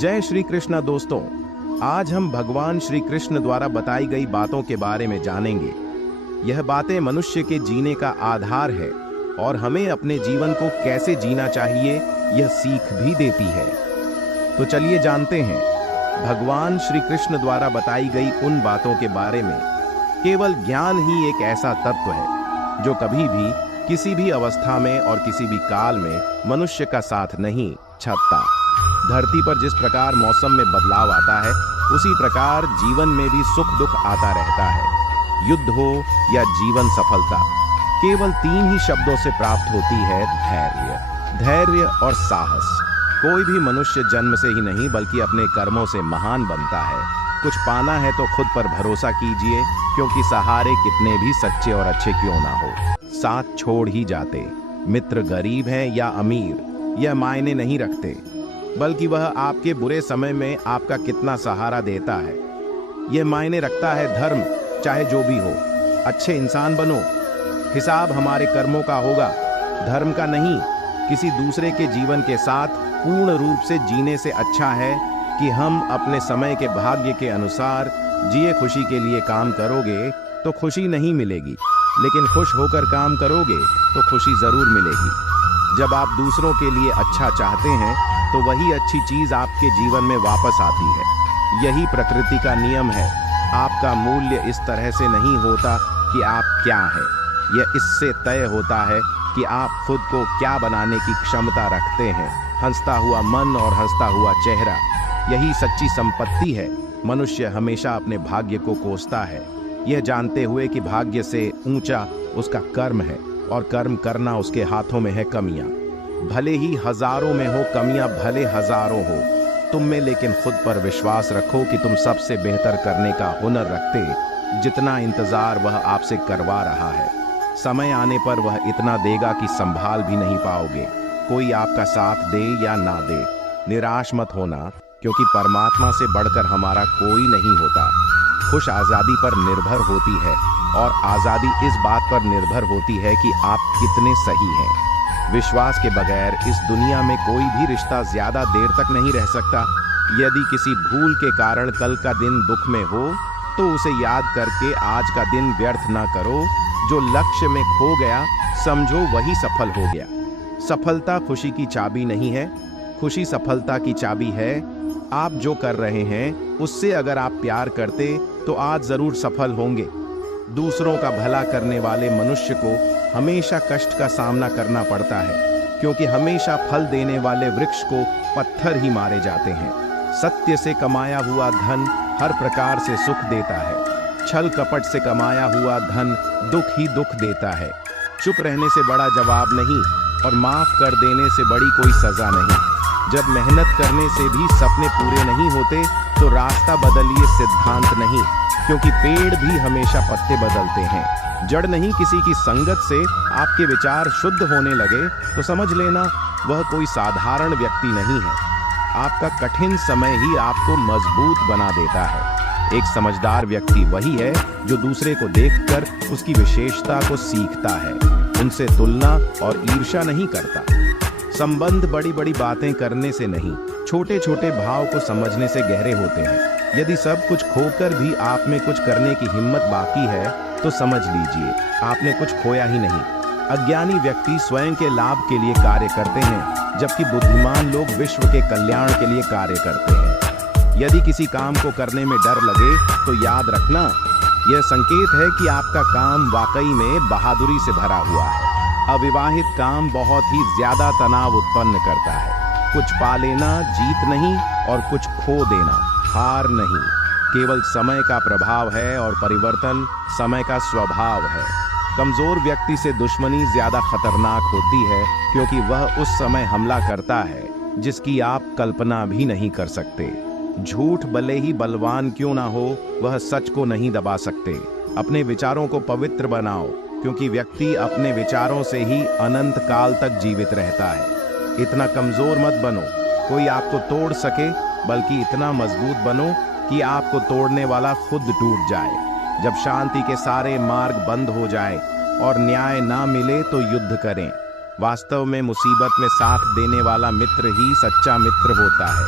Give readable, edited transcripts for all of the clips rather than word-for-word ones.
जय श्री कृष्ण दोस्तों। आज हम भगवान श्री कृष्ण द्वारा बताई गई बातों के बारे में जानेंगे। यह बातें मनुष्य के जीने का आधार है और हमें अपने जीवन को कैसे जीना चाहिए यह सीख भी देती है। तो चलिए जानते हैं भगवान श्री कृष्ण द्वारा बताई गई उन बातों के बारे में। केवल ज्ञान ही एक ऐसा तत्व है जो कभी भी किसी भी अवस्था में और किसी भी काल में मनुष्य का साथ नहीं छपता। धरती पर जिस प्रकार मौसम में बदलाव आता है उसी प्रकार जीवन में भी सुख दुख आता रहता है। युद्ध हो या जीवन सफलता, केवल 3 ही शब्दों से प्राप्त होती है धैर्य और साहस। कोई भी मनुष्य जन्म से ही नहीं बल्कि अपने कर्मों से महान बनता है। कुछ पाना है तो खुद पर भरोसा कीजिए, क्योंकि सहारे कितने भी सच्चे और अच्छे क्यों ना हो, साथ छोड़ ही जाते। मित्र गरीब है या अमीर यह मायने नहीं रखते, बल्कि वह आपके बुरे समय में आपका कितना सहारा देता है यह मायने रखता है। धर्म चाहे जो भी हो, अच्छे इंसान बनो। हिसाब हमारे कर्मों का होगा, धर्म का नहीं। किसी दूसरे के जीवन के साथ पूर्ण रूप से जीने से अच्छा है कि हम अपने समय के भाग्य के अनुसार जिए। खुशी के लिए काम करोगे तो खुशी नहीं मिलेगी, लेकिन खुश होकर काम करोगे तो खुशी जरूर मिलेगी। जब आप दूसरों के लिए अच्छा चाहते हैं तो वही अच्छी चीज आपके जीवन में वापस आती है। यही प्रकृति का नियम है। आपका मूल्य इस तरह से नहीं होता कि आप क्या हैं, यह इससे तय होता है कि आप खुद को क्या बनाने की क्षमता रखते हैं। हंसता हुआ मन और हंसता हुआ चेहरा, यही सच्ची संपत्ति है। मनुष्य हमेशा अपने भाग्य को कोसता है, यह जानते हुए कि भाग्य से ऊंचा उसका कर्म है और कर्म करना उसके हाथों में है। कमियां भले ही हजारों में हो, कमियां भले हजारों हो, तुम में लेकिन खुद पर विश्वास रखो कि तुम सबसे बेहतर करने का हुनर रखते। जितना इंतजार वह आपसे करवा रहा है, समय आने पर वह इतना देगा कि संभाल भी नहीं पाओगे। कोई आपका साथ दे या ना दे, निराश मत होना, क्योंकि परमात्मा से बढ़कर हमारा कोई नहीं होता। खुश आज़ादी पर निर्भर होती है और आज़ादी इस बात पर निर्भर होती है कि आप कितने सही हैं। विश्वास के बगैर इस दुनिया में कोई भी रिश्ता ज्यादा देर तक नहीं रह सकता। यदि किसी भूल के कारण कल का दिन दुख में हो तो उसे याद करके आज का दिन व्यर्थ ना करो। जो लक्ष्य में खो गया समझो वही सफल हो गया। सफलता खुशी की चाबी नहीं है, खुशी सफलता की चाबी है। आप जो कर रहे हैं उससे अगर आप प्यार करते तो आज जरूर सफल होंगे। दूसरों का भला करने वाले मनुष्य को हमेशा कष्ट का सामना करना पड़ता है, क्योंकि हमेशा फल देने वाले वृक्ष को पत्थर ही मारे जाते हैं। सत्य से कमाया हुआ धन हर प्रकार से सुख देता है, छल कपट से कमाया हुआ धन दुख ही दुख देता है। चुप रहने से बड़ा जवाब नहीं और माफ कर देने से बड़ी कोई सजा नहीं। जब मेहनत करने से भी सपने पूरे नहीं होते तो रास्ता बदलिए, सिद्धांत नहीं, क्योंकि पेड़ भी हमेशा पत्ते बदलते हैं। जड़ नहीं, किसी की संगत से आपके विचार शुद्ध होने लगे तो समझ लेना वह कोई साधारण व्यक्ति नहीं है। आपका कठिन समय ही आपको मजबूत बना देता है। एक समझदार व्यक्ति वही है जो दूसरे को देखकर उसकी विशेषता को सीखता है, उनसे तुलना और ईर्ष्या नहीं करता। संबंध बड़ी बड़ी बातें करने से नहीं, छोटे छोटे भाव को समझने से गहरे होते हैं। यदि सब कुछ खोकर भी आप में कुछ करने की हिम्मत बाकी है तो समझ लीजिए आपने कुछ खोया ही नहीं। अज्ञानी व्यक्ति स्वयं के लाभ के लिए कार्य करते हैं, जबकि बुद्धिमान लोग विश्व के कल्याण के लिए कार्य करते हैं। यदि किसी काम को करने में डर लगे तो याद रखना यह संकेत है कि आपका काम वाकई में बहादुरी से भरा हुआ है। अविवाहित काम बहुत ही ज्यादा तनाव उत्पन्न करता है। कुछ पा लेना जीत नहीं और कुछ खो देना हार नहीं, केवल समय का प्रभाव है और परिवर्तन समय का स्वभाव है। कमजोर व्यक्ति से दुश्मनी ज्यादा खतरनाक होती है, क्योंकि वह उस समय हमला करता है जिसकी आप कल्पना भी नहीं कर सकते। झूठ भले ही बलवान क्यों ना हो, वह सच को नहीं दबा सकते। अपने विचारों को पवित्र बनाओ, क्योंकि व्यक्ति अपने विचारों से ही अनंत काल तक जीवित रहता है। इतना कमजोर मत बनो कोई आपको तोड़ सके, बल्कि इतना मजबूत बनो कि आपको तोड़ने वाला खुद टूट जाए। जब शांति के सारे मार्ग बंद हो जाए और न्याय ना मिले तो युद्ध करें। वास्तव में मुसीबत में साथ देने वाला मित्र ही सच्चा मित्र होता है।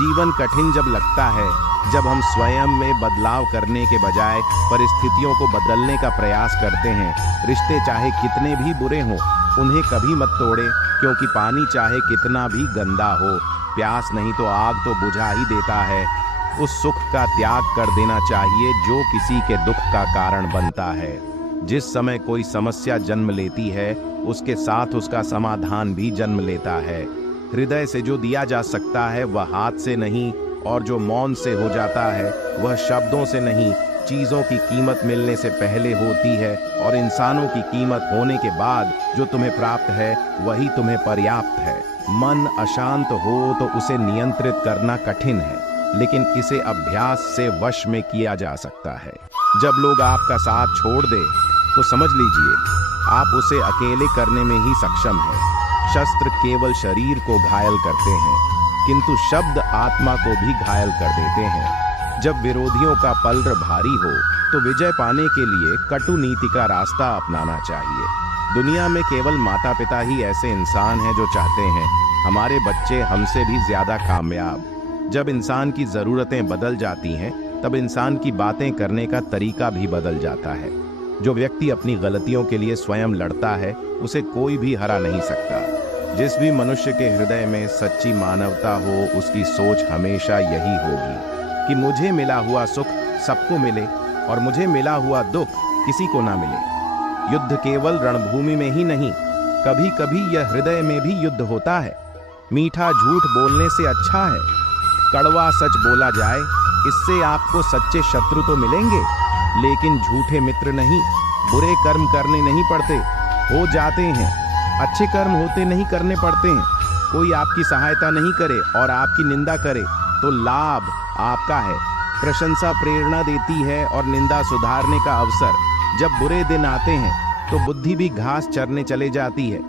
जीवन कठिन जब लगता है, जब हम स्वयं में बदलाव करने के बजाय परिस्थितियों को बदलने का प्रयास करते हैं। रिश्ते चाहे कितने भी बुरे हों, उन्हें कभी मत तोड़े, क्योंकि पानी चाहे कितना भी गंदा हो, प्यास नहीं तो आग तो बुझा ही देता है। उस सुख का त्याग कर देना चाहिए जो किसी के दुख का कारण बनता है। जिस समय कोई समस्या जन्म लेती है, उसके साथ उसका समाधान भी जन्म लेता है। हृदय से जो दिया जा सकता है वह हाथ से नहीं, और जो मौन से हो जाता है वह शब्दों से नहीं। चीज़ों की कीमत मिलने से पहले होती है, और इंसानों की कीमत होने के बाद जो तुम्हें प्राप्त है वही तुम्हें पर्याप्त है। मन अशांत हो तो उसे नियंत्रित करना कठिन है, लेकिन इसे अभ्यास से वश में किया जा सकता है। जब लोग आपका साथ छोड़ दे तो समझ लीजिए आप उसे अकेले करने में ही सक्षम हैं। शस्त्र केवल शरीर को घायल करते हैं, किंतु शब्द आत्मा को भी घायल कर देते हैं। जब विरोधियों का पल्ल भारी हो तो विजय पाने के लिए कटु नीति का रास्ता अपनाना चाहिए। दुनिया में केवल माता पिता ही ऐसे इंसान हैं जो चाहते हैं हमारे बच्चे हमसे भी ज्यादा कामयाब। जब इंसान की जरूरतें बदल जाती हैं, तब इंसान की बातें करने का तरीका भी बदल जाता है। जो व्यक्ति अपनी गलतियों के लिए स्वयं लड़ता है, उसे कोई भी हरा नहीं सकता। जिस भी मनुष्य के हृदय में सच्ची मानवता हो, उसकी सोच हमेशा यही होगी कि मुझे मिला हुआ सुख सबको मिले और मुझे मिला हुआ दुख किसी को ना मिले। युद्ध केवल रणभूमि में ही नहीं, कभी कभी यह हृदय में भी युद्ध होता है। मीठा झूठ बोलने से अच्छा है कड़वा सच बोला जाए, इससे आपको सच्चे शत्रु तो मिलेंगे, लेकिन झूठे मित्र नहीं। बुरे कर्म करने नहीं पड़ते, हो जाते हैं। अच्छे कर्म होते नहीं, करने पड़ते हैं। कोई आपकी सहायता नहीं करे और आपकी निंदा करे तो लाभ आपका है। प्रशंसा प्रेरणा देती है और निंदा सुधारने का अवसर। जब बुरे दिन आते हैं तो बुद्धि भी घास चरने चले जाती है।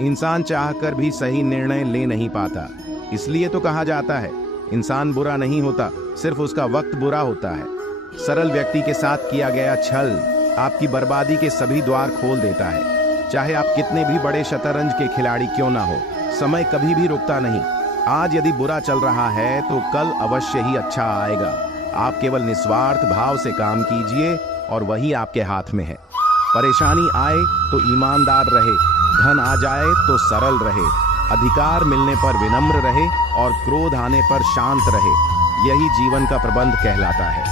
इंसान चाहकर भी सही निर्णय ले नहीं पाता। इसलिए तो कहा जाता है इंसान बुरा नहीं होता, सिर्फ उसका वक्त बुरा होता है। सरल व्यक्ति के साथ किया गया छल आपकी बर्बादी के सभी द्वार खोल देता है। चाहे आप कितने भी बड़े शतरंज के खिलाड़ी क्यों ना हो, समय कभी भी रुकता नहीं। आज यदि बुरा चल रहा है तो कल अवश्य ही अच्छा आएगा। आप केवल निस्वार्थ भाव से काम कीजिए और वही आपके हाथ में है। परेशानी आए तो ईमानदार रहे, धन आ जाए तो सरल रहे, अधिकार मिलने पर विनम्र रहे और क्रोध आने पर शांत रहे। यही जीवन का प्रबंध कहलाता है।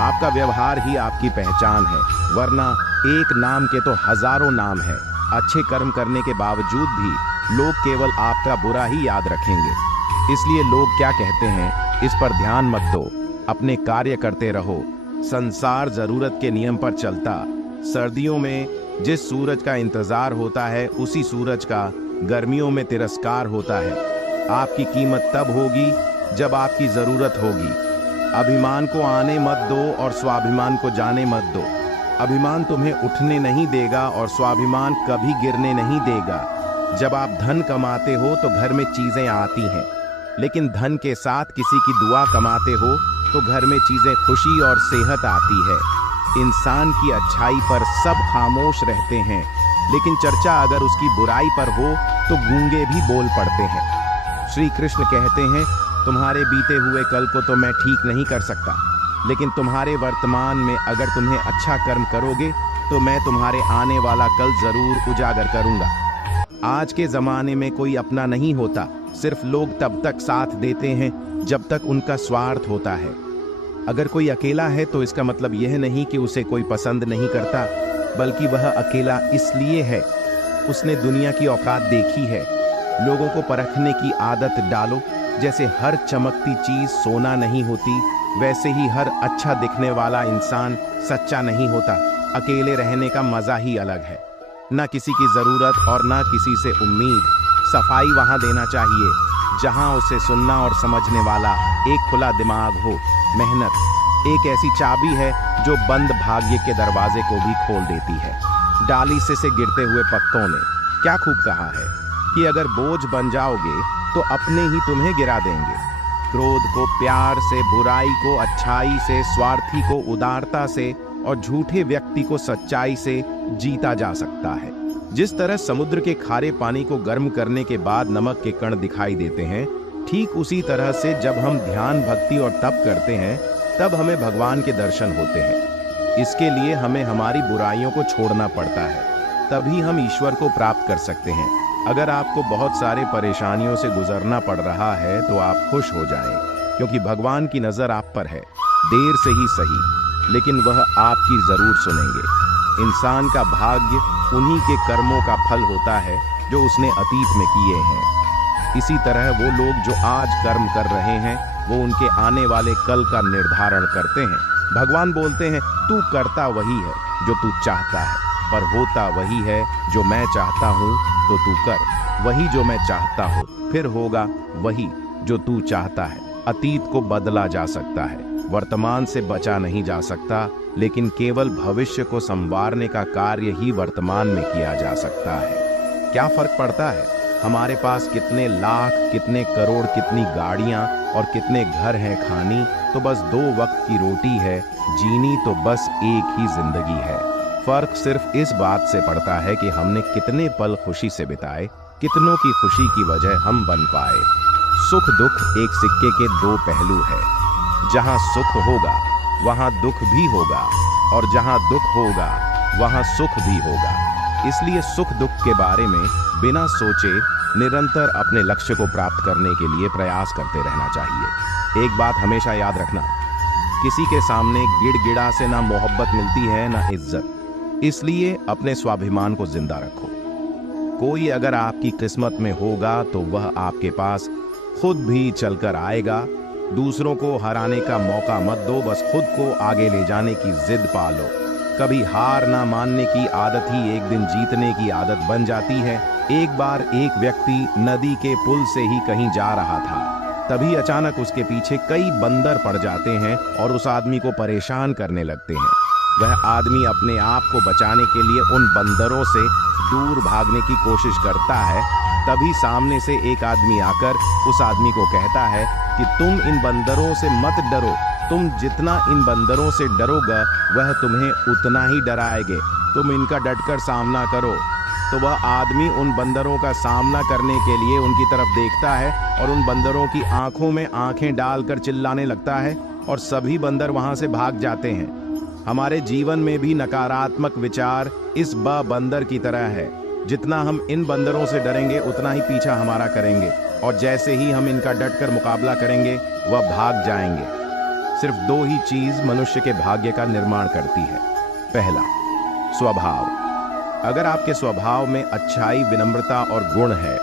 आपका व्यवहार ही आपकी पहचान है, वरना एक नाम के तो हजारों नाम है। अच्छे कर्म करने के बावजूद भी लोग केवल आपका बुरा ही याद रखेंगे। इसलिए लोग क्या कहते हैं इस पर ध्यान मत दो, अपने कार्य करते रहो। संसार जरूरत के नियम पर चलता। सर्दियों में जिस सूरज का इंतजार होता है, उसी सूरज का गर्मियों में तिरस्कार होता है। आपकी कीमत तब होगी जब आपकी जरूरत होगी। अभिमान को आने मत दो और स्वाभिमान को जाने मत दो। अभिमान तुम्हें उठने नहीं देगा और स्वाभिमान कभी गिरने नहीं देगा। जब आप धन कमाते हो तो घर में चीजें आती हैं, लेकिन धन के साथ किसी की दुआ कमाते हो तो घर में चीजें खुशी और सेहत आती है। इंसान की अच्छाई पर सब खामोश रहते हैं, लेकिन चर्चा अगर उसकी बुराई पर हो तो गूंगे भी बोल पड़ते हैं। श्री कृष्ण कहते हैं तुम्हारे बीते हुए कल को तो मैं ठीक नहीं कर सकता, लेकिन तुम्हारे वर्तमान में अगर तुम्हें अच्छा कर्म करोगे तो मैं तुम्हारे आने वाला कल जरूर उजागर करूंगा। आज के जमाने में कोई अपना नहीं होता, सिर्फ लोग तब तक साथ देते हैं जब तक उनका स्वार्थ होता है। अगर कोई अकेला है तो इसका मतलब यह नहीं कि उसे कोई पसंद नहीं करता, बल्कि वह अकेला इसलिए है उसने दुनिया की औकात देखी है। लोगों को परखने की आदत डालो। जैसे हर चमकती चीज सोना नहीं होती, वैसे ही हर अच्छा दिखने वाला इंसान सच्चा नहीं होता। अकेले रहने का मजा ही अलग है। ना किसी की जरूरत और ना किसी से उम्मीद। सफाई वहां देना चाहिए जहां उसे सुनना और समझने वाला एक खुला दिमाग हो। मेहनत एक ऐसी चाबी है जो बंद भाग्य के दरवाजे को भी खोल देती है। डाली से गिरते हुए पत्तों ने क्या खूब कहा है कि अगर बोझ बन जाओगे तो अपने ही तुम्हें गिरा देंगे। क्रोध को प्यार से, बुराई को अच्छाई से, स्वार्थी को उदारता से और झूठे व्यक्ति को सच्चाई से जीता जा सकता है। जिस तरह समुद्र के खारे पानी को गर्म करने के बाद नमक के कण दिखाई देते हैं, ठीक उसी तरह से जब हम ध्यान, भक्ति और तप करते हैं तब हमें भगवान के दर्शन होते हैं। इसके लिए हमें हमारी बुराइयों को छोड़ना पड़ता है, तभी हम ईश्वर को प्राप्त कर सकते हैं। अगर आपको बहुत सारे परेशानियों से गुजरना पड़ रहा है तो आप खुश हो जाएं, क्योंकि भगवान की नज़र आप पर है। देर से ही सही, लेकिन वह आपकी ज़रूर सुनेंगे। इंसान का भाग्य उन्हीं के कर्मों का फल होता है जो उसने अतीत में किए हैं। इसी तरह वो लोग जो आज कर्म कर रहे हैं वो उनके आने वाले कल का निर्धारण करते हैं। भगवान बोलते हैं, तू करता वही है जो तू चाहता है, पर होता वही है जो मैं चाहता हूँ, तो तू कर वही जो मैं चाहता हूँ, फिर होगा वही जो तू चाहता है। अतीत को बदला जा सकता है, वर्तमान से बचा नहीं जा सकता, लेकिन केवल भविष्य को संवारने का कार्य ही वर्तमान में किया जा सकता है। क्या फर्क पड़ता है हमारे पास कितने लाख, कितने करोड़, कितनी गाड़ियां और कितने घर हैं खानी, तो बस 2 वक्त की रोटी है, जीनी तो बस एक ही जिंदगी है। फर्क सिर्फ इस बात से पड़ता है कि हमने कितने पल खुशी से बिताए, कितनों की खुशी की वजह हम बन पाए। सुख दुख एक सिक्के के 2 पहलू है। जहां सुख होगा वहां दुख भी होगा, और जहां दुख होगा वहां सुख भी होगा। इसलिए सुख दुख के बारे में बिना सोचे निरंतर अपने लक्ष्य को प्राप्त करने के लिए प्रयास करते रहना चाहिए। एक बात हमेशा याद रखना, किसी के सामने गिड़गिड़ा से ना मोहब्बत मिलती है ना इज्जत। इसलिए अपने स्वाभिमान को जिंदा रखो। कोई अगर आपकी किस्मत में होगा तो वह आपके पास खुद भी चलकर आएगा। दूसरों को हराने का मौका मत दो, बस खुद को आगे ले जाने की जिद पालो। कभी हार ना मानने की आदत ही एक दिन जीतने की आदत बन जाती है। एक बार एक व्यक्ति नदी के पुल से ही कहीं जा रहा था, तभी अचानक उसके पीछे कई बंदर पड़ जाते हैं और उस आदमी को परेशान करने लगते हैं। वह आदमी अपने आप को बचाने के लिए उन बंदरों से दूर भागने की कोशिश करता है। तभी सामने से एक आदमी आकर उस आदमी को कहता है कि तुम इन बंदरों से मत डरो, तुम जितना इन बंदरों से डरोगे वह तुम्हें उतना ही डराएंगे, तुम इनका डटकर सामना करो। तो वह आदमी उन बंदरों का सामना करने के लिए उनकी तरफ देखता है और उन बंदरों की आंखों में आंखें डालकर चिल्लाने लगता है और सभी बंदर वहां से भाग जाते हैं। हमारे जीवन में भी नकारात्मक विचार इस बंदर की तरह है। जितना हम इन बंदरों से डरेंगे उतना ही पीछा हमारा करेंगे, और जैसे ही हम इनका डटकर मुकाबला करेंगे वह भाग जाएंगे। सिर्फ 2 ही चीज मनुष्य के भाग्य का निर्माण करती है। पहला, स्वभाव। अगर आपके स्वभाव में अच्छाई, विनम्रता और गुण है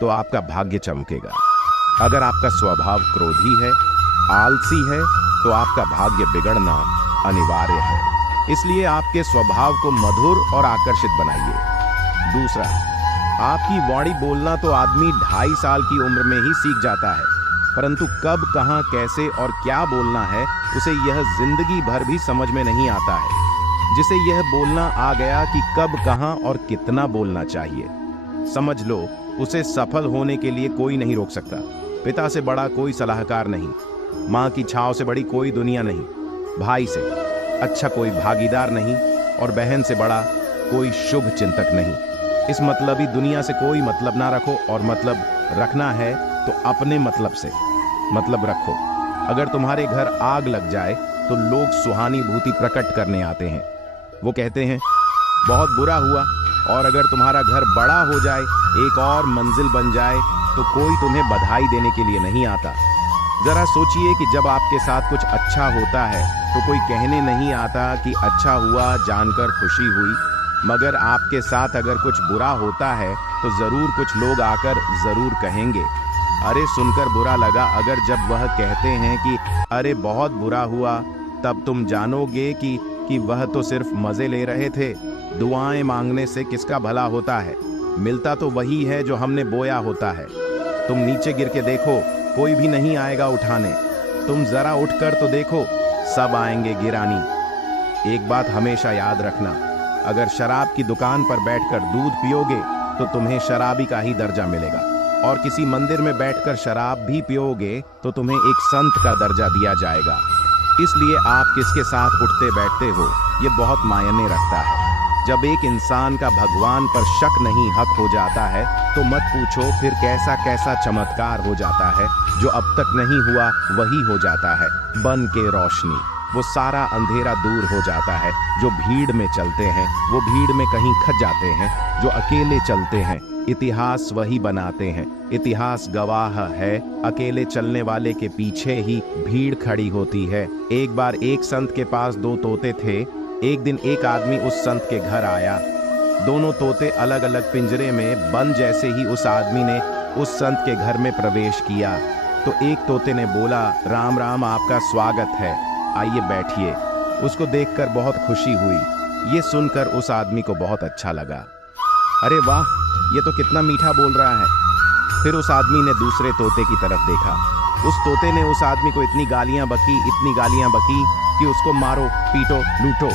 तो आपका भाग्य चमकेगा। अगर आपका स्वभाव क्रोधी है, आलसी है, तो आपका भाग्य बिगड़ना अनिवार्य है। इसलिए आपके स्वभाव को मधुर और आकर्षित बनाइए। दूसरा, आपकी वाणी बोलना तो आदमी 2.5 साल की उम्र में ही सीख जाता है, परंतु कब, कहां, कैसे और क्या बोलना है उसे यह जिंदगी भर भी समझ में नहीं आता है। जिसे यह बोलना आ गया कि कब, कहां और कितना बोलना चाहिए, समझ लो उसे सफल होने के लिए कोई नहीं रोक सकता। पिता से बड़ा कोई सलाहकार नहीं, माँ की छांव से बड़ी कोई दुनिया नहीं, भाई से अच्छा कोई भागीदार नहीं, और बहन से बड़ा कोई शुभ चिंतक नहीं। इस मतलबी दुनिया से कोई मतलब ना रखो, और मतलब रखना है तो अपने मतलब से मतलब रखो। अगर तुम्हारे घर आग लग जाए तो लोग सुहानुभूति प्रकट करने आते हैं। वो कहते हैं बहुत बुरा हुआ, और अगर तुम्हारा घर बड़ा हो जाए, एक और मंजिल बन जाए, तो कोई तुम्हें बधाई देने के लिए नहीं आता। जरा सोचिए कि जब आपके साथ कुछ अच्छा होता है तो कोई कहने नहीं आता कि अच्छा हुआ, जानकर खुशी हुई। मगर आपके साथ अगर कुछ बुरा होता है तो जरूर कुछ लोग आकर जरूर कहेंगे, अरे सुनकर बुरा लगा। अगर जब वह कहते हैं कि अरे बहुत बुरा हुआ, तब तुम जानोगे कि वह तो सिर्फ मजे ले रहे थे। दुआएं मांगने से किसका भला होता है? मिलता तो वही है जो हमने बोया होता है। तुम नीचे गिर के देखो, कोई भी नहीं आएगा उठाने। तुम जरा उठकर तो देखो, सब आएंगे गिरानी। एक बात हमेशा याद रखना, अगर शराब की दुकान पर बैठकर दूध पियोगे तो तुम्हें शराबी का ही दर्जा मिलेगा, और किसी मंदिर में बैठकर शराब भी पियोगे तो तुम्हें एक संत का दर्जा दिया जाएगा। इसलिए आप किसके साथ उठते बैठते हो ये बहुत मायने रखता है। जब एक इंसान का भगवान पर शक नहीं हक हो जाता है तो मत पूछो फिर कैसा कैसा चमत्कार हो जाता है। जो अब तक नहीं हुआ वही हो जाता है। बन के रोशनी, वो सारा अंधेरा दूर हो जाता है। जो भीड़ में चलते हैं वो भीड़ में कहीं खच जाते हैं। जो अकेले चलते हैं इतिहास वही बनाते हैं। इतिहास गवाह है, अकेले चलने वाले के पीछे ही भीड़ खड़ी होती है। एक बार एक संत के पास 2 तोते थे। एक दिन एक आदमी उस संत के घर आया। दोनों तोते अलग अलग पिंजरे में बंद। जैसे ही उस आदमी ने उस संत के घर में प्रवेश किया तो एक तोते ने बोला, राम राम, आपका स्वागत है, आइए बैठिए। उसको देखकर बहुत खुशी हुई। ये सुनकर उस आदमी को बहुत अच्छा लगा। अरे वाह, ये तो कितना मीठा बोल रहा है। फिर उस आदमी ने दूसरे तोते की तरफ देखा। उस तोते ने उस आदमी को इतनी गालियां बकी कि उसको मारो, पीटो, लूटो।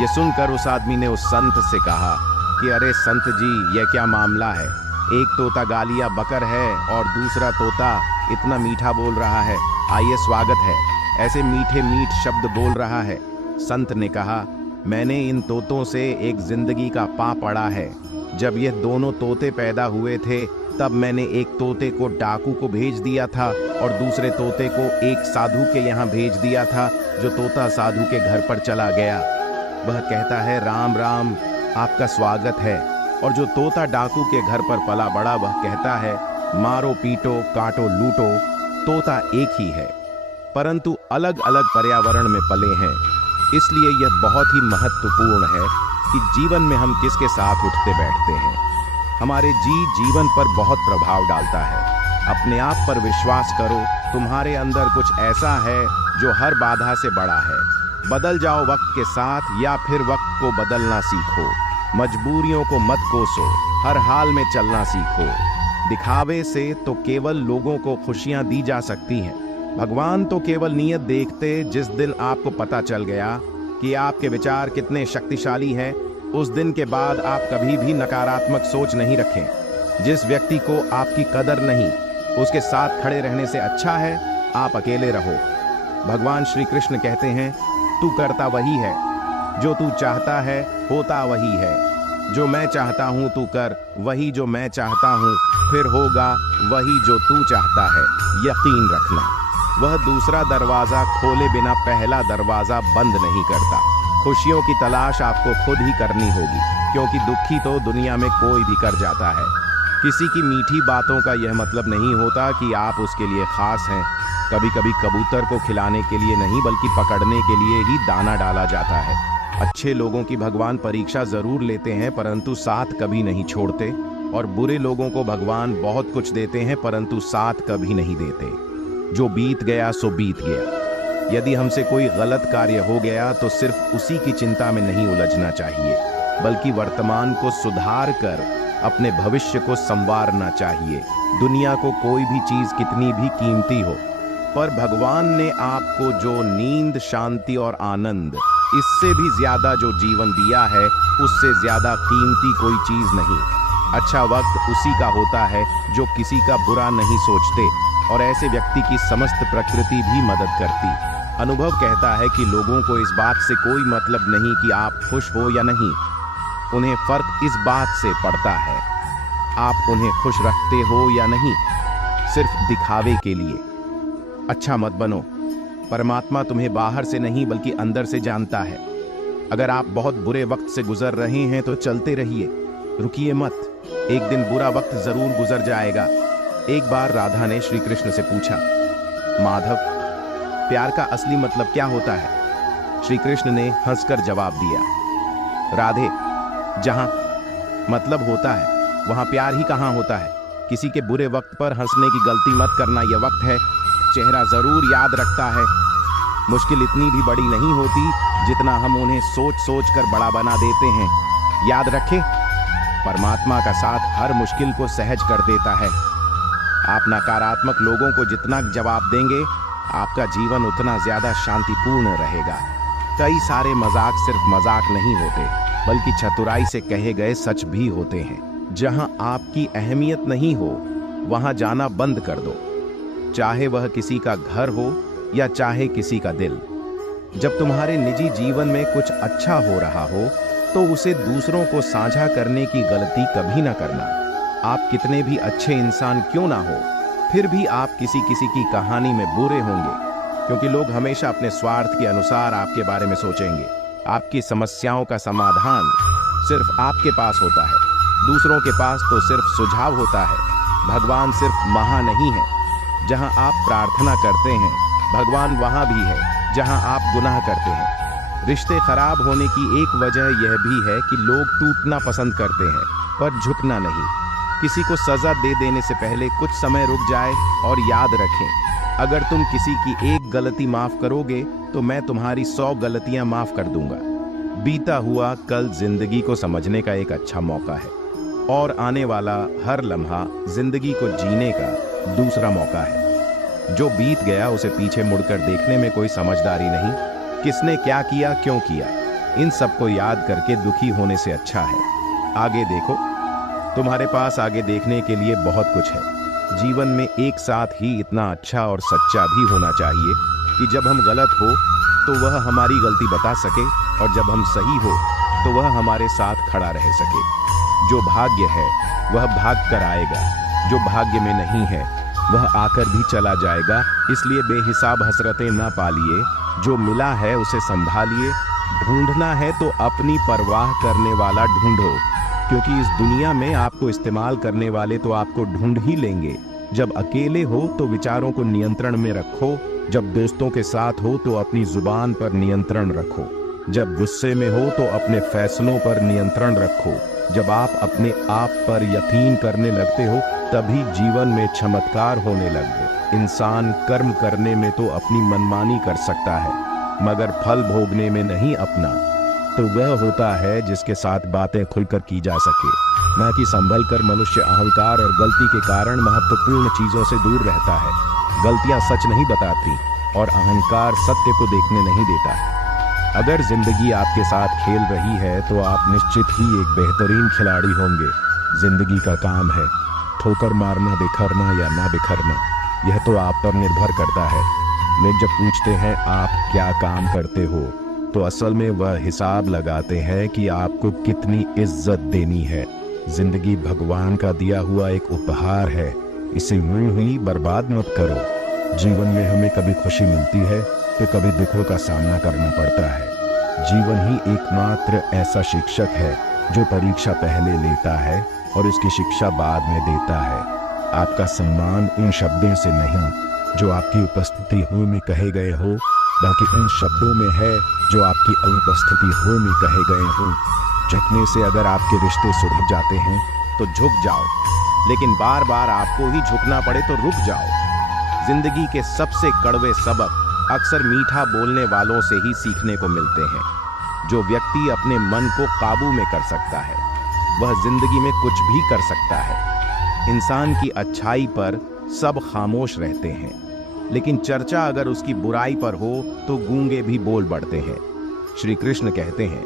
ये सुनकर उस आदमी ने उस संत से कहा कि अरे संत जी, यह क्या मामला है? एक तोता गालियां बकर है और दूसरा तोता इतना मीठा बोल रहा है, आइए स्वागत है, ऐसे मीठे मीठ शब्द बोल रहा है। संत ने कहा, मैंने इन तोतों से एक जिंदगी का पा पड़ा है। जब ये दोनों तोते पैदा हुए थे तब मैंने एक तोते को डाकू को भेज दिया था और दूसरे तोते को एक साधु के यहाँ भेज दिया था। जो तोता साधु के घर पर चला गया वह कहता है, राम राम, आपका स्वागत है। और जो तोता डाकू के घर पर पला बड़ा वह कहता है, मारो, पीटो, काटो, लूटो। तोता एक ही है परंतु अलग अलग पर्यावरण में पले हैं। इसलिए यह बहुत ही महत्वपूर्ण है कि जीवन में हम किसके साथ उठते बैठते हैं। हमारे जीवन पर बहुत प्रभाव डालता है। अपने आप पर विश्वास करो, तुम्हारे अंदर कुछ ऐसा है जो हर बाधा से बड़ा है। बदल जाओ वक्त के साथ या फिर वक्त को बदलना सीखो। मजबूरियों को मत कोसो, हर हाल में चलना सीखो। दिखावे से तो केवल लोगों को खुशियां दी जा सकती हैं। भगवान तो केवल नियत देखते। जिस दिन आपको पता चल गया कि आपके विचार कितने शक्तिशाली हैं, उस दिन के बाद आप कभी भी नकारात्मक सोच नहीं रखें। जिस व्यक्ति को आपकी कदर नहीं, उसके साथ खड़े रहने से अच्छा है आप अकेले रहो। भगवान श्री कृष्ण कहते हैं, तू करता वही है, जो तू चाहता है होता वही है। जो मैं चाहता हूँ तू कर वही जो मैं चाहता हूँ, फिर होगा वही जो तू चाहता है। यकीन रखना, वह दूसरा दरवाजा खोले बिना पहला दरवाजा बंद नहीं करता। खुशियों की तलाश आपको खुद ही करनी होगी, क्योंकि दुखी तो दुनिया में कोई भी कर जाता है। किसी की मीठी बातों का यह मतलब नहीं होता कि आप उसके लिए खास हैं। कभी कभी कबूतर को खिलाने के लिए नहीं बल्कि पकड़ने के लिए ही दाना डाला जाता है। अच्छे लोगों की भगवान परीक्षा जरूर लेते हैं परंतु साथ कभी नहीं छोड़ते, और बुरे लोगों को भगवान बहुत कुछ देते हैं परंतु साथ कभी नहीं देते। जो बीत गया सो बीत गया। यदि हमसे कोई गलत कार्य हो गया तो सिर्फ उसी की चिंता में नहीं उलझना चाहिए, बल्कि वर्तमान को सुधार कर अपने भविष्य को संवारना चाहिए। दुनिया को कोई भी चीज कितनी भी कीमती हो, पर भगवान ने आपको जो नींद, शांति और आनंद, इससे भी ज्यादा जो जीवन दिया है, उससे ज्यादा कीमती कोई चीज नहीं। अच्छा वक्त उसी का होता है जो किसी का बुरा नहीं सोचते, और ऐसे व्यक्ति की समस्त प्रकृति भी मदद करती। अनुभव कहता है कि लोगों को इस बात से कोई मतलब नहीं कि आप खुश हो या नहीं। उन्हें फर्क इस बात से पड़ता है आप उन्हें खुश रखते हो या नहीं, सिर्फ दिखावे के लिए। अच्छा मत बनो, परमात्मा तुम्हें बाहर से नहीं बल्कि अंदर से जानता है। अगर आप बहुत बुरे वक्त से गुजर रहे हैं तो चलते रहिए, रुकिए मत। एक दिन बुरा वक्त जरूर गुजर जाएगा। एक बार राधा ने श्री कृष्ण से पूछा, माधव, प्यार का असली मतलब क्या होता है? श्री कृष्ण ने हंसकर जवाब दिया, राधे, जहां मतलब होता है वहां प्यार ही कहां होता है। किसी के बुरे वक्त पर हंसने की गलती मत करना। यह वक्त है, चेहरा जरूर याद रखता है। मुश्किल इतनी भी बड़ी नहीं होती जितना हम उन्हें सोच सोच कर बड़ा बना देते हैं। याद रखें, परमात्मा का साथ हर मुश्किल को सहज कर देता है। आप नकारात्मक लोगों को जितना जवाब देंगे, आपका जीवन उतना ज्यादा शांतिपूर्ण रहेगा। कई सारे मजाक सिर्फ मजाक नहीं होते, बल्कि चतुराई से कहे गए सच भी होते हैं। जहां आपकी अहमियत नहीं हो, वहां जाना बंद कर दो, चाहे वह किसी का घर हो या चाहे किसी का दिल। जब तुम्हारे निजी जीवन में कुछ अच्छा हो रहा हो, तो उसे दूसरों को साझा करने की गलती कभी ना करना। आप कितने भी अच्छे इंसान क्यों ना हो, फिर भी आप किसी किसी की कहानी में बुरे होंगे, क्योंकि लोग हमेशा अपने स्वार्थ के अनुसार आपके बारे में सोचेंगे। आपकी समस्याओं का समाधान सिर्फ आपके पास होता है, दूसरों के पास तो सिर्फ सुझाव होता है। भगवान सिर्फ वहाँ नहीं है जहाँ आप प्रार्थना करते हैं, भगवान वहाँ भी है जहाँ आप गुनाह करते हैं। रिश्ते खराब होने की एक वजह यह भी है कि लोग टूटना पसंद करते हैं पर झुकना नहीं। किसी को सजा दे देने से पहले कुछ समय रुक जाए और याद रखें, अगर तुम किसी की एक गलती माफ करोगे तो मैं तुम्हारी 100 गलतियां माफ कर दूंगा। बीता हुआ कल जिंदगी को समझने का एक अच्छा मौका है और आने वाला हर लम्हा जिंदगी को जीने का दूसरा मौका है। जो बीत गया उसे पीछे मुड़कर देखने में कोई समझदारी नहीं। किसने क्या किया, क्यों किया, इन सबको याद करके दुखी होने से अच्छा है आगे देखो। तुम्हारे पास आगे देखने के लिए बहुत कुछ है। जीवन में एक साथ ही इतना अच्छा और सच्चा भी होना चाहिए कि जब हम गलत हो तो वह हमारी गलती बता सके और जब हम सही हो तो वह हमारे साथ खड़ा रह सके। जो भाग्य है वह भाग कर आएगा, जो भाग्य में नहीं है वह आकर भी चला जाएगा। इसलिए बेहिसाब हसरतें ना पालिए, जो मिला है उसे संभालिए। ढूंढना है तो अपनी परवाह करने वाला ढूंढो, क्योंकि इस दुनिया में आपको इस्तेमाल करने वाले तो आपको ढूंढ ही लेंगे। जब अकेले हो तो विचारों को नियंत्रण में रखो, जब दोस्तों के साथ हो तो अपनी जुबान पर नियंत्रण रखो, जब गुस्से में हो तो अपने फैसलों पर नियंत्रण रखो। जब आप अपने आप पर यकीन करने लगते हो तभी जीवन में चमत्कार होने लगते। इंसान कर्म करने में तो अपनी मनमानी कर सकता है, मगर फल भोगने में नहीं अपना। तो वह होता है जिसके साथ बातें खुलकर की जा सके, न कि संभल कर। मनुष्य अहंकार और गलती के कारण महत्वपूर्ण चीजों से दूर रहता है। गलतियां सच नहीं बताती और अहंकार सत्य को देखने नहीं देता। अगर जिंदगी आपके साथ खेल रही है तो आप निश्चित ही एक बेहतरीन खिलाड़ी होंगे। जिंदगी का काम है ठोकर मारना, बिखरना या ना बिखरना, यह तो आप पर निर्भर करता है। लोग जब पूछते हैं आप क्या काम करते हो तो असल में वह हिसाब लगाते हैं कि आपको कितनी इज्जत देनी है। जिंदगी भगवान का दिया हुआ एक उपहार है, इसे यूं ही बर्बाद मत करो। जीवन में हमें कभी खुशी मिलती है तो कभी दुखों का सामना करना पड़ता है। जीवन ही एकमात्र ऐसा शिक्षक है जो परीक्षा पहले लेता है और उसकी शिक्षा बाद में देता है। आपका सम्मान उन शब्दों से नहीं जो आपकी उपस्थिति हो में कहे गए हो, बल्कि उन शब्दों में है जो आपकी अनुपस्थिति हो में कहे गए हो। झुकने से अगर आपके रिश्ते सुधर जाते हैं तो झुक जाओ, लेकिन बार बार आपको ही झुकना पड़े तो रुक जाओ। जिंदगी के सबसे कड़वे सबक अक्सर मीठा बोलने वालों से ही सीखने को मिलते हैं। जो व्यक्ति अपने मन को काबू में कर सकता है वह जिंदगी में कुछ भी कर सकता है। इंसान की अच्छाई पर सब खामोश रहते हैं, लेकिन चर्चा अगर उसकी बुराई पर हो तो गूंगे भी बोल पड़ते हैं। श्री कृष्ण कहते हैं,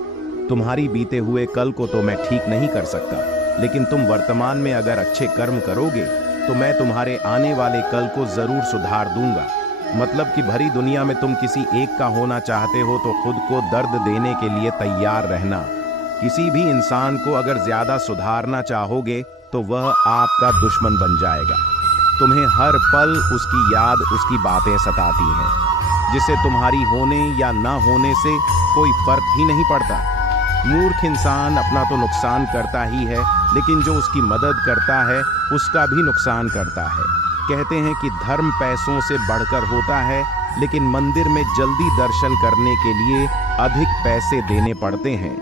तुम्हारी बीते हुए कल को तो मैं ठीक नहीं कर सकता, लेकिन तुम वर्तमान में अगर अच्छे कर्म करोगे तो मैं तुम्हारे आने वाले कल को जरूर सुधार दूंगा। मतलब कि भरी दुनिया में तुम किसी एक का होना चाहते हो तो खुद को दर्द देने के लिए तैयार रहना। किसी भी इंसान को अगर ज्यादा सुधारना चाहोगे तो वह आपका दुश्मन बन जाएगा। तुम्हें हर पल उसकी याद, उसकी बातें सताती हैं, जिससे तुम्हारी होने या ना होने से कोई फर्क ही नहीं पड़ता। मूर्ख इंसान अपना तो नुकसान करता ही है, लेकिन जो उसकी मदद करता है उसका भी नुकसान करता है। कहते हैं कि धर्म पैसों से बढ़कर होता है, लेकिन मंदिर में जल्दी दर्शन करने के लिए अधिक पैसे देने पड़ते हैं।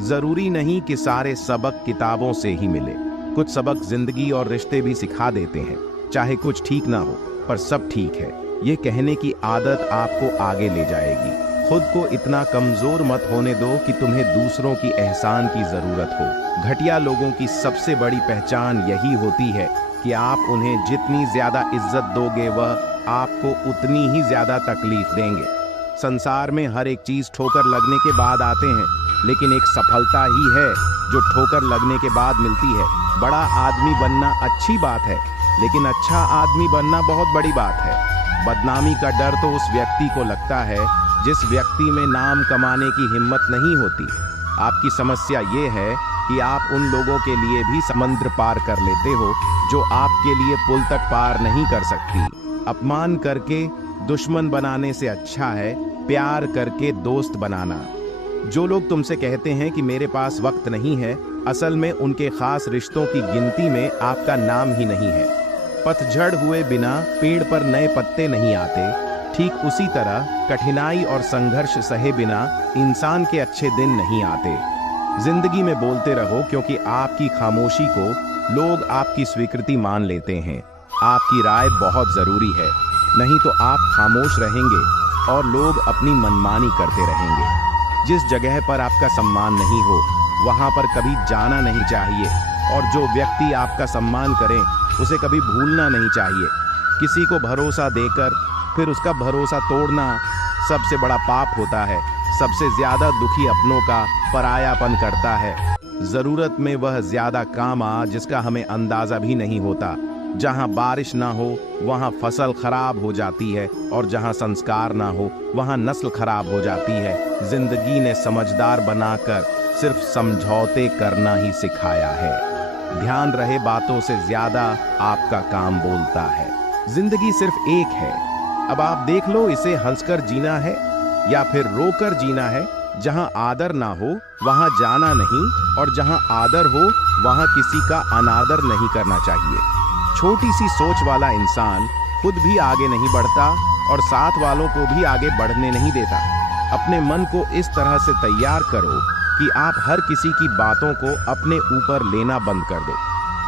जरूरी नहीं कि सारे सबक किताबों से ही मिले, कुछ सबक जिंदगी और रिश्ते भी सिखा देते हैं। चाहे कुछ ठीक ना हो पर सब ठीक है, ये कहने की आदत आपको आगे ले जाएगी। खुद को इतना कमजोर मत होने दो कि तुम्हें दूसरों की एहसान की जरूरत हो। घटिया लोगों की सबसे बड़ी पहचान यही होती है कि आप उन्हें जितनी ज्यादा इज्जत दोगे वह आपको उतनी ही ज्यादा तकलीफ देंगे। संसार में हर एक चीज ठोकर लगने के बाद आते हैं, लेकिन एक सफलता ही है जो ठोकर लगने के बाद मिलती है। बड़ा आदमी बनना अच्छी बात है, लेकिन अच्छा आदमी बनना बहुत बड़ी बात है। बदनामी का डर तो उस व्यक्ति को लगता है जिस व्यक्ति में नाम कमाने की हिम्मत नहीं होती। आपकी समस्या ये है कि आप उन लोगों के लिए भी समुद्र पार कर लेते हो जो आपके लिए पुल तक पार नहीं कर सकती। अपमान करके दुश्मन बनाने से अच्छा है प्यार करके दोस्त बनाना। जो लोग तुमसे कहते हैं कि मेरे पास वक्त नहीं है, असल में उनके खास रिश्तों की गिनती में आपका नाम ही नहीं है। पतझड़ हुए बिना पेड़ पर नए पत्ते नहीं आते। ठीक उसी तरह कठिनाई और संघर्ष सहे बिना इंसान के अच्छे दिन नहीं आते। जिंदगी में बोलते रहो, क्योंकि आपकी खामोशी को लोग आपकी स्वीकृति मान लेते हैं। आपकी राय बहुत जरूरी है, नहीं तो आप खामोश रहेंगे और लोग अपनी मनमानी करते रहेंगे। जिस जगह पर आपका सम्मान नहीं हो वहां पर कभी जाना नहीं चाहिए, और जो व्यक्ति आपका सम्मान करे उसे कभी भूलना नहीं चाहिए। किसी को भरोसा देकर फिर उसका भरोसा तोड़ना सबसे बड़ा पाप होता है। सबसे ज्यादा दुखी अपनों का परायापन करता है। जरूरत में वह ज्यादा काम आ जिसका हमें अंदाजा भी नहीं होता। जहां बारिश ना हो वहां फसल खराब हो जाती है, और जहां संस्कार ना हो वहां नस्ल खराब हो जाती है। जिंदगी ने समझदार बनाकर सिर्फ समझौते करना ही सिखाया है। ध्यान रहे, बातों से ज्यादा आपका काम बोलता है। जिंदगी सिर्फ एक है। अब आप देख लो, इसे हंसकर जीना है या फिर रोकर जीना है। जहां आदर ना हो वहां जाना नहीं, और जहां आदर हो वहां किसी का अनादर नहीं करना चाहिए। छोटी सी सोच वाला इंसान खुद भी आगे नहीं बढ़ता और साथ वालों को भी आगे बढ़ने नहीं देता। अपने मन को इस तरह से तैयार करो कि आप हर किसी की बातों को अपने ऊपर लेना बंद कर दो।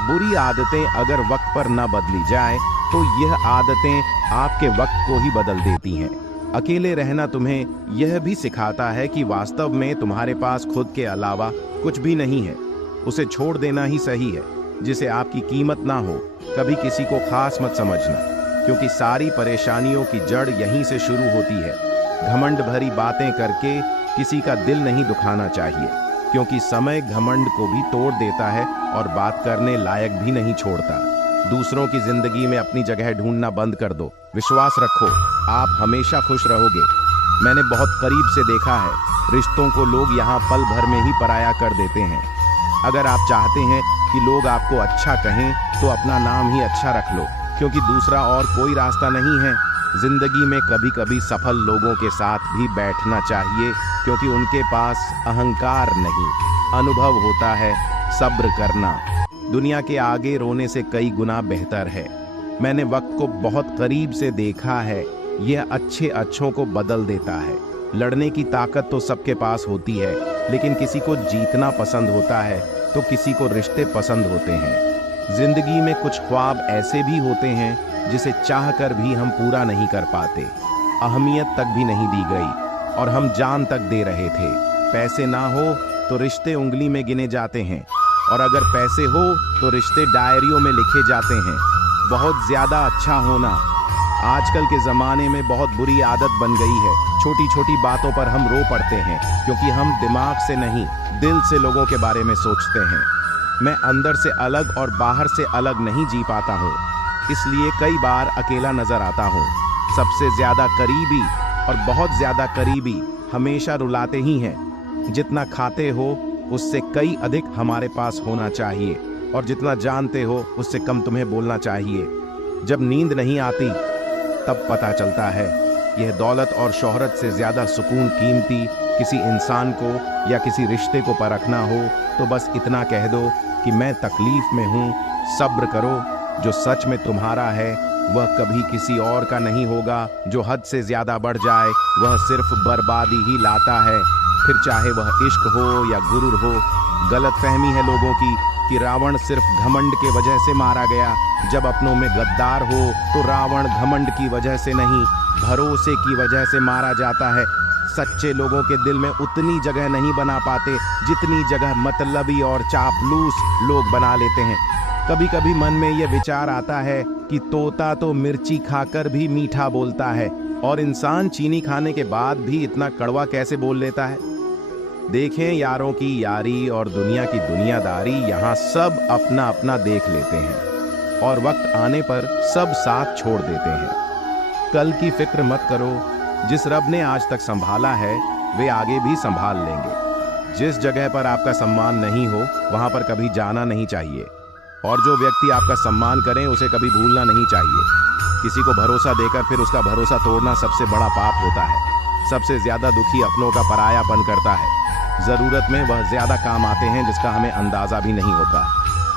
बुरी आदतें अगर वक्त पर न बदली जाए तो यह आदतें आपके वक्त को ही बदल देती हैं। अकेले रहना तुम्हें यह भी सिखाता है कि वास्तव में तुम्हारे पास खुद के अलावा कुछ भी नहीं है। उसे छोड़ देना ही सही है। जिसे आपकी कीमत ना हो कभी किसी को खास मत समझना, क्योंकि सारी परेशानियों की जड़ यहीं से शुरू होती है। घमंड भरी बातें करके किसी का दिल नहीं दुखाना चाहिए, क्योंकि समय घमंड को भी तोड़ देता है और बात करने लायक भी नहीं छोड़ता। दूसरों की जिंदगी में अपनी जगह ढूंढना बंद कर दो। विश्वास रखो, आप हमेशा खुश रहोगे। मैंने बहुत करीब से देखा है, रिश्तों को लोग यहाँ पल भर में ही पराया कर देते हैं। अगर आप चाहते हैं कि लोग आपको अच्छा कहें तो अपना नाम ही अच्छा रख लो, क्योंकि दूसरा और कोई रास्ता नहीं है। जिंदगी में कभी कभी सफल लोगों के साथ भी बैठना चाहिए, क्योंकि उनके पास अहंकार नहीं, अनुभव होता है। सब्र करना दुनिया के आगे रोने से कई गुना बेहतर है। मैंने वक्त को बहुत करीब से देखा है, यह अच्छे अच्छों को बदल देता है। लड़ने की ताकत तो सबके पास होती है, लेकिन किसी को जीतना पसंद होता है तो किसी को रिश्ते पसंद होते हैं। जिंदगी में कुछ ख्वाब ऐसे भी होते हैं जिसे चाहकर भी हम पूरा नहीं कर पाते। अहमियत तक भी नहीं दी गई और हम जान तक दे रहे थे। पैसे ना हो तो रिश्ते उंगली में गिने जाते हैं, और अगर पैसे हो तो रिश्ते डायरियों में लिखे जाते हैं। बहुत ज्यादा अच्छा होना आजकल के ज़माने में बहुत बुरी आदत बन गई है। छोटी छोटी बातों पर हम रो पड़ते हैं, क्योंकि हम दिमाग से नहीं दिल से लोगों के बारे में सोचते हैं। मैं अंदर से अलग और बाहर से अलग नहीं जी पाता हूँ, इसलिए कई बार अकेला नजर आता हूँ। सबसे ज्यादा करीबी और बहुत ज्यादा करीबी हमेशा रुलाते ही हैं। जितना खाते हो उससे कई अधिक हमारे पास होना चाहिए, और जितना जानते हो उससे कम तुम्हें बोलना चाहिए। जब नींद नहीं आती तब पता चलता है यह दौलत और शोहरत से ज्यादा सुकून कीमती किसी इंसान को या किसी रिश्ते को परखना हो तो बस इतना कह दो कि मैं तकलीफ में हूँ, सब्र करो। जो सच में तुम्हारा है वह कभी किसी और का नहीं होगा। जो हद से ज्यादा बढ़ जाए वह सिर्फ बर्बादी ही लाता है, फिर चाहे वह इश्क हो या गुरूर हो। गलतफहमी है लोगों की कि रावण सिर्फ घमंड के वजह से मारा गया। जब अपनों में गद्दार हो तो रावण घमंड की वजह से नहीं, भरोसे की वजह से मारा जाता है। सच्चे लोगों के दिल में उतनी जगह नहीं बना पाते जितनी जगह मतलबी और चापलूस लोग बना लेते हैं। कभी कभी मन में यह विचार आता है कि तोता तो मिर्ची खाकर भी मीठा बोलता है, और इंसान चीनी खाने के बाद भी इतना कड़वा कैसे बोल लेता है। देखें, यारों की यारी और दुनिया की दुनियादारी, यहाँ सब अपना अपना देख लेते हैं और वक्त आने पर सब साथ छोड़ देते हैं। कल की फिक्र मत करो, जिस रब ने आज तक संभाला है वे आगे भी संभाल लेंगे। जिस जगह पर आपका सम्मान नहीं हो वहां पर कभी जाना नहीं चाहिए, और जो व्यक्ति आपका सम्मान करें उसे कभी भूलना नहीं चाहिए। किसी को भरोसा देकर फिर उसका भरोसा तोड़ना सबसे बड़ा पाप होता है। सबसे ज्यादा दुखी अपनों का परायापन करता है। जरूरत में वह ज्यादा काम आते हैं जिसका हमें अंदाजा भी नहीं होता।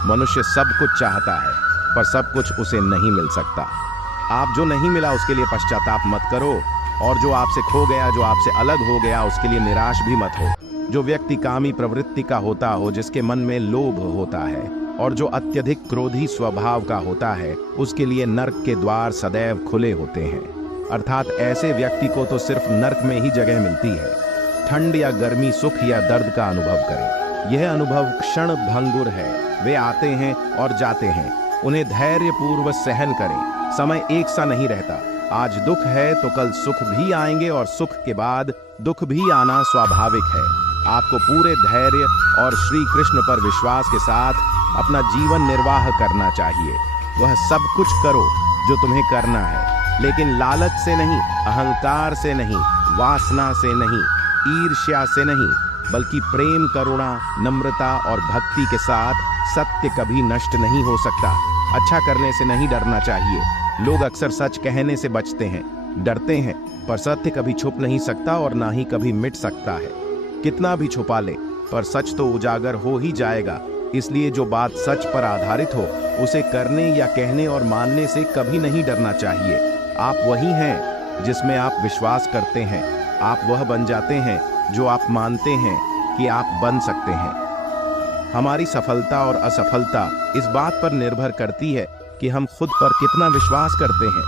मनुष्य सब कुछ चाहता है पर सब कुछ उसे नहीं मिल सकता। आप जो नहीं मिला उसके लिए पश्चाताप मत करो, और जो आपसे खो गया, जो आपसे अलग हो गया, उसके लिए निराश भी मत हो। जो व्यक्ति कामी प्रवृत्ति का होता हो, जिसके मन में लोभ होता है, और जो अत्यधिक क्रोधी स्वभाव का होता है, उसके लिए नरक के द्वार सदैव खुले होते हैं। अर्थात ऐसे व्यक्ति को तो सिर्फ नरक में ही जगह मिलती है। ठंड या गर्मी, सुख या दर्द का अनुभव करें। यह अनुभव क्षण भंगुर है। वे आते हैं और जाते हैं। उन्हें धैर्य पूर्वक सहन करें। समय एक सा नहीं रहता। आज दुख है तो कल सुख भी आएंगे, और सुख के बाद दुख भी आना स्वाभाविक है। आपको पूरे धैर्य और श्री कृष्ण पर विश्वास के साथ अपना जीवन निर्वाह करना चाहिए। वह सब कुछ करो जो तुम्हें करना है, लेकिन लालच से नहीं, अहंकार से नहीं, वासना से नहीं, ईर्ष्या से नहीं, बल्कि प्रेम, करुणा, नम्रता और भक्ति के साथ। सत्य कभी नष्ट नहीं हो सकता। अच्छा करने से नहीं डरना चाहिए। लोग अक्सर सच कहने से बचते हैं, डरते हैं, पर सत्य कभी छुप नहीं सकता और ना ही कभी मिट सकता है। कितना भी छुपा ले, पर सच तो उजागर हो ही जाएगा। इसलिए जो बात सच पर आधारित हो, उसे करने या कहने और मानने से कभी नहीं डरना चाहिए। आप वही हैं जिसमें आप विश्वास करते हैं। आप वह बन जाते हैं जो आप मानते हैं कि आप बन सकते हैं। हमारी सफलता और असफलता इस बात पर निर्भर करती है कि हम खुद पर कितना विश्वास करते हैं।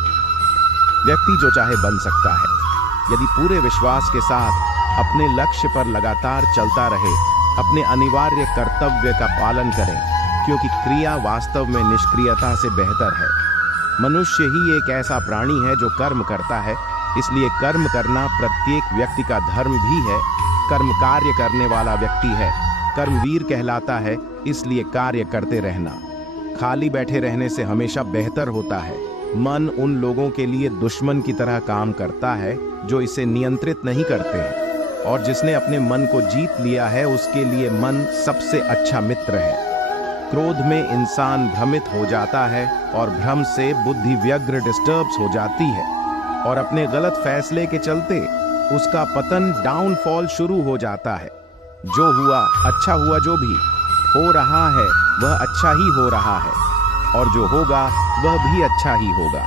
व्यक्ति जो चाहे बन सकता है यदि पूरे विश्वास के साथ अपने लक्ष्य पर लगातार चलता रहे, अपने अनिवार्य कर्तव्य का पालन करें, क्योंकि क्रिया वास्तव में निष्क्रियता से बेहतर है। मनुष्य ही एक ऐसा प्राणी है जो कर्म करता है, इसलिए कर्म करना प्रत्येक व्यक्ति का धर्म भी है। कर्म कार्य करने वाला व्यक्ति है, कर्मवीर कहलाता है, इसलिए कार्य करते रहना। खाली बैठे रहने से हमेशा बेहतर होता है। मन उन लोगों के लिए दुश्मन की तरह काम करता है जो इसे नियंत्रित नहीं करते हैं, और जिसने अपने मन को जीत लिया है उसके लिए मन सबसे अच्छा मित्र है। क्रोध में इंसान भ्रमित हो जाता है, और भ्रम से बुद्धि व्यग्र डिस्टर्ब्स हो जाती है, और अपने गलत फैसले के चलते उसका पतन, डाउनफॉल शुरू हो जाता है। जो हुआ अच्छा हुआ, जो भी हो रहा है वह अच्छा ही हो रहा है, और जो होगा वह भी अच्छा ही होगा।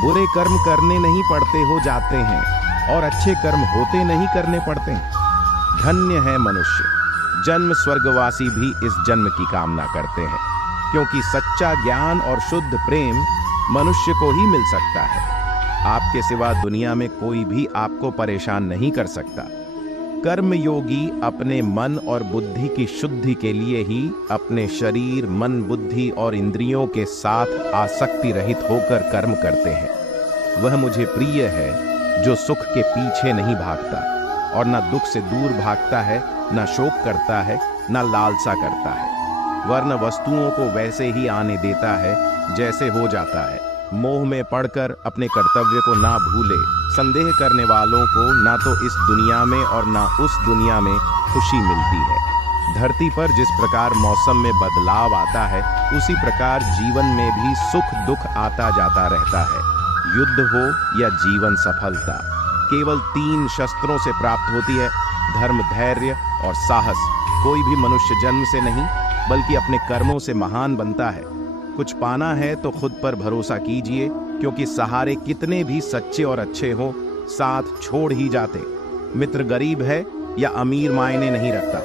बुरे कर्म करने नहीं पड़ते, हो जाते हैं, और अच्छे कर्म होते नहीं, करने पड़ते हैं। धन्य है मनुष्य। जन्म स्वर्गवासी भी इस जन्म की कामना करते हैं, क्योंकि सच्चा ज्ञान और शुद्ध प्रेम मनुष्य को ही मिल सकता है। आपके सिवा दुनिया में कोई भी आपको परेशान नहीं कर सकता। कर्मयोगी अपने मन और बुद्धि की शुद्धि के लिए ही अपने शरीर, मन, बुद्धि और इंद्रियों के साथ आसक्ति रहित होकर कर्म करते हैं। वह मुझे प्रिय है जो सुख के पीछे नहीं भागता, और न दुख से दूर भागता है, न शोक करता है, न लालसा करता है, वरन वस्तुओं को वैसे ही आने देता है जैसे हो जाता है। मोह में पड़कर अपने कर्तव्य को ना भूले। संदेह करने वालों को ना तो इस दुनिया में और ना उस दुनिया में खुशी मिलती है। धरती पर जिस प्रकार मौसम में बदलाव आता है, उसी प्रकार जीवन में भी सुख दुख आता जाता रहता है। युद्ध हो या जीवन सफलता, केवल 3 शस्त्रों से प्राप्त होती है: धर्म, धैर्य और साहस। कोई भी मनुष्य जन्म से नहीं बल्कि अपने कर्मों से महान बनता है। कुछ पाना है तो खुद पर भरोसा कीजिए, क्योंकि सहारे कितने भी सच्चे और अच्छे हों, साथ छोड़ ही जाते। मित्र गरीब है या अमीर मायने नहीं रखता,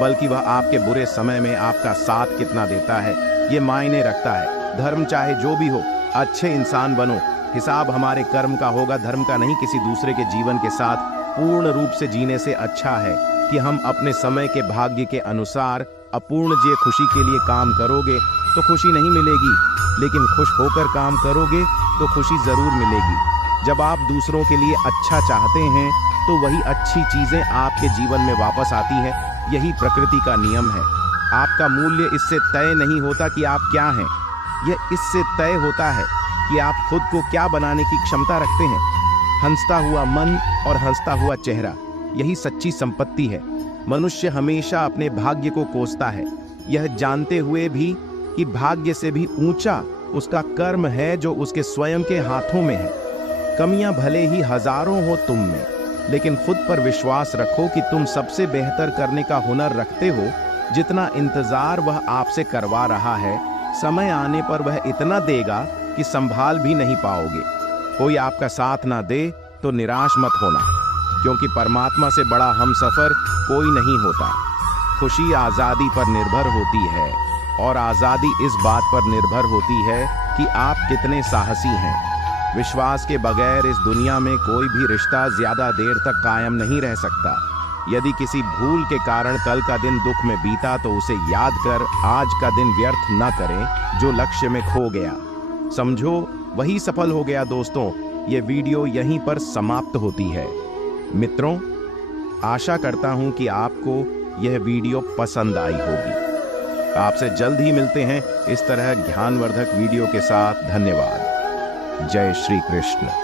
बल्कि वह आपके बुरे समय में आपका साथ कितना देता है ये मायने रखता है। धर्म चाहे जो भी हो, अच्छे इंसान बनो। हिसाब हमारे कर्म का होगा, धर्म का नहीं। किसी दूसरे के जीवन के साथ पूर्ण रूप से जीने से अच्छा है कि हम अपने समय के भाग्य के अनुसार अपूर्ण जे खुशी के लिए काम करोगे तो खुशी नहीं मिलेगी, लेकिन खुश होकर काम करोगे तो खुशी जरूर मिलेगी। जब आप दूसरों के लिए अच्छा चाहते हैं तो वही अच्छी चीजें आपके जीवन में वापस आती हैं। यही प्रकृति का नियम है। आपका मूल्य इससे तय नहीं होता कि आप क्या हैं, यह इससे तय होता है कि आप खुद को क्या बनाने की क्षमता रखते हैं। हंसता हुआ मन और हंसता हुआ चेहरा, यही सच्ची संपत्ति है। मनुष्य हमेशा अपने भाग्य को कोसता है, यह जानते हुए भी कि भाग्य से भी ऊंचा उसका कर्म है जो उसके स्वयं के हाथों में है। कमियां भले ही हजारों हो तुम में, लेकिन खुद पर विश्वास रखो कि तुम सबसे बेहतर करने का हुनर रखते हो। जितना इंतजार वह आपसे करवा रहा है, समय आने पर वह इतना देगा कि संभाल भी नहीं पाओगे। कोई आपका साथ ना दे तो निराश मत होना, क्योंकि परमात्मा से बड़ा हमसफर कोई नहीं होता। खुशी आज़ादी पर निर्भर होती है, और आज़ादी इस बात पर निर्भर होती है कि आप कितने साहसी हैं। विश्वास के बगैर इस दुनिया में कोई भी रिश्ता ज्यादा देर तक कायम नहीं रह सकता। यदि किसी भूल के कारण कल का दिन दुख में बीता तो उसे याद कर आज का दिन व्यर्थ न करें जो लक्ष्य में खो गया। समझो वही सफल हो गया। दोस्तों, ये वीडियो यहीं पर समाप्त होती है। मित्रों, आशा करता हूं कि आपको यह वीडियो पसंद आई होगी। आपसे जल्द ही मिलते हैं इस तरह ज्ञानवर्धक वीडियो के साथ। धन्यवाद। जय श्री कृष्ण।